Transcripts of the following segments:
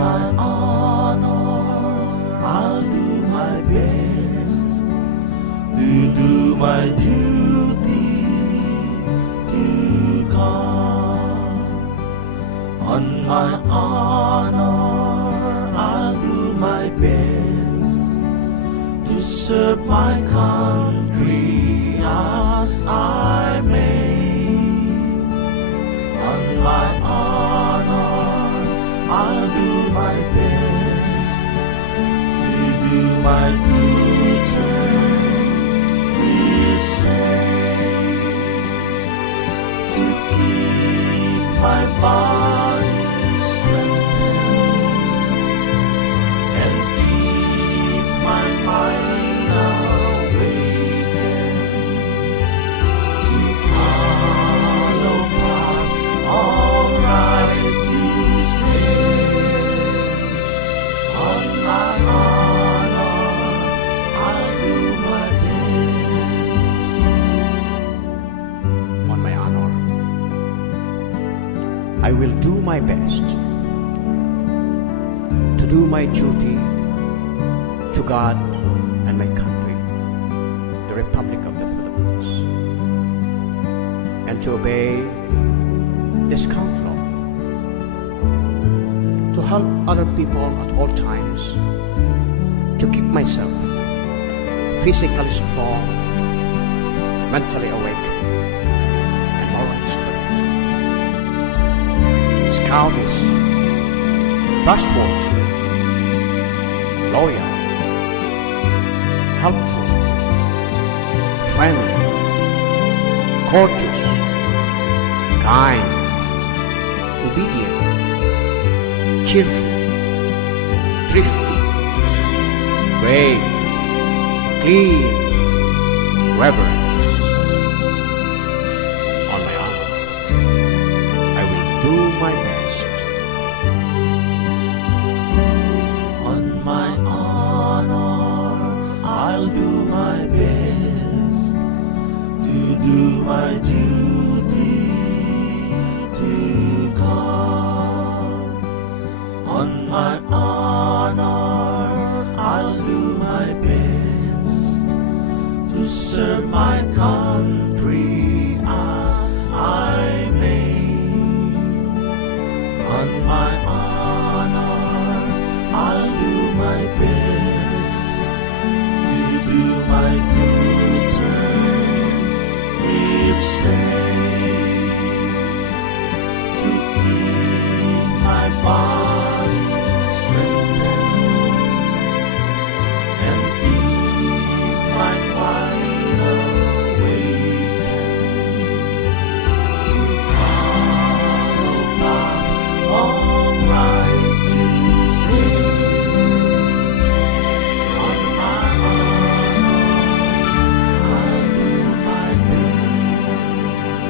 my honor, I'll do my best to do my duty to God. On my honor, I'll do my best to serve my country as I may. On my honor, I'll do my best to do my good turn each day, to keep my body strengthened and keep my mind awakened, to follow path all righteousness. On my honor, I'll do my best. On my honor, I will do my best to do my duty to God and my country, the Republic of the Philippines, and to obey this count law, to help other people at all times, to keep myself physically strong, mentally awake, and morally straight. Scout is trustworthy, loyal, helpful, friendly, courteous, kind, obedient, cheerful, thrifty, brave, clean, reverent. On my honor, I will do my best. On my honor, I'll do my best to do my duty to God. On my honor, I'll do my best to serve my country as I may. On my honor, I'll do my best to do my good turn each day, to keep my body strengthened and keep my mind awakened, to follow path all righteousness. On my honor, I'll do my best.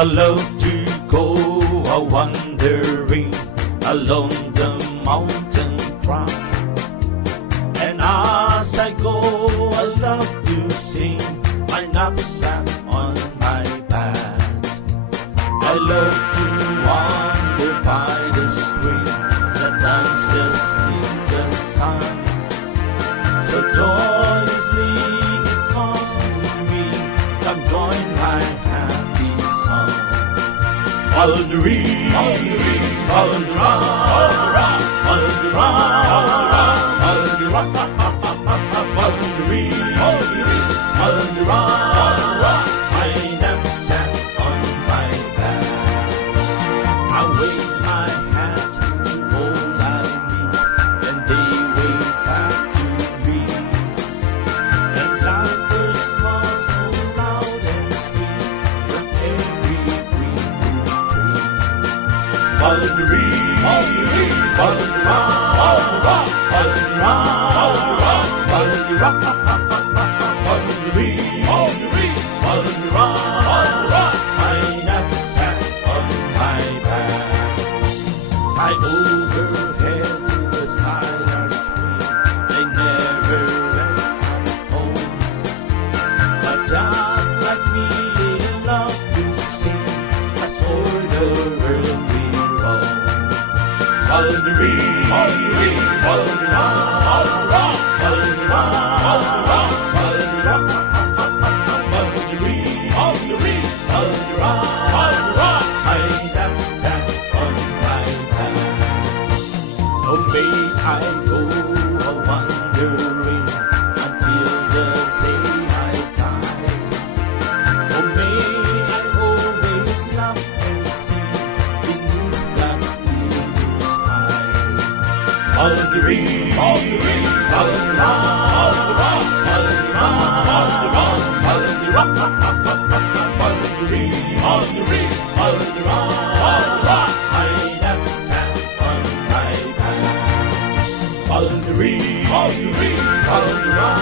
I love to go a-wandering along the mountain track, and as I go I love to sing my knapsack on my back. I love to wander by the stream that dances in the sun. So joyously it comes to me, come join my happy song. Follow the reed, follow the reed, follow the rock, follow the rock, follow the rock, follow the reed, follow the reed, follow the rock. My knapsack on my back. I wave my hat to all I meet, and they wave back to me. And laughter smiles so loud and sweet from every green tree. Follow the reed, follow the reed, follow the rock, follow the rock, follow the rock, follow the rock, follow the reed, follow the reed, follow the rock. My knapsack on my back. I overhead to the sky are free. They never rest at home. But just like me, they love to sing as o'er the world we roam. Follow the reed, follow the reed, follow the rock, follow the rock, follow the rock, follow the rock, follow the rock, follow the reed, follow the reed, follow the rock, follow the rock. My knapsack on my back. Oh, may I go a-wandering until the day I die. Oh, may I always laugh and sing beneath God's blue sky. Follow the reed, follow the reed, follow the rock, follow the rock, follow the rock, follow the rock, follow the reed, follow the reed, follow the rock, follow the rock. My knapsack on my back. Follow the reed, follow the reed, follow the rock.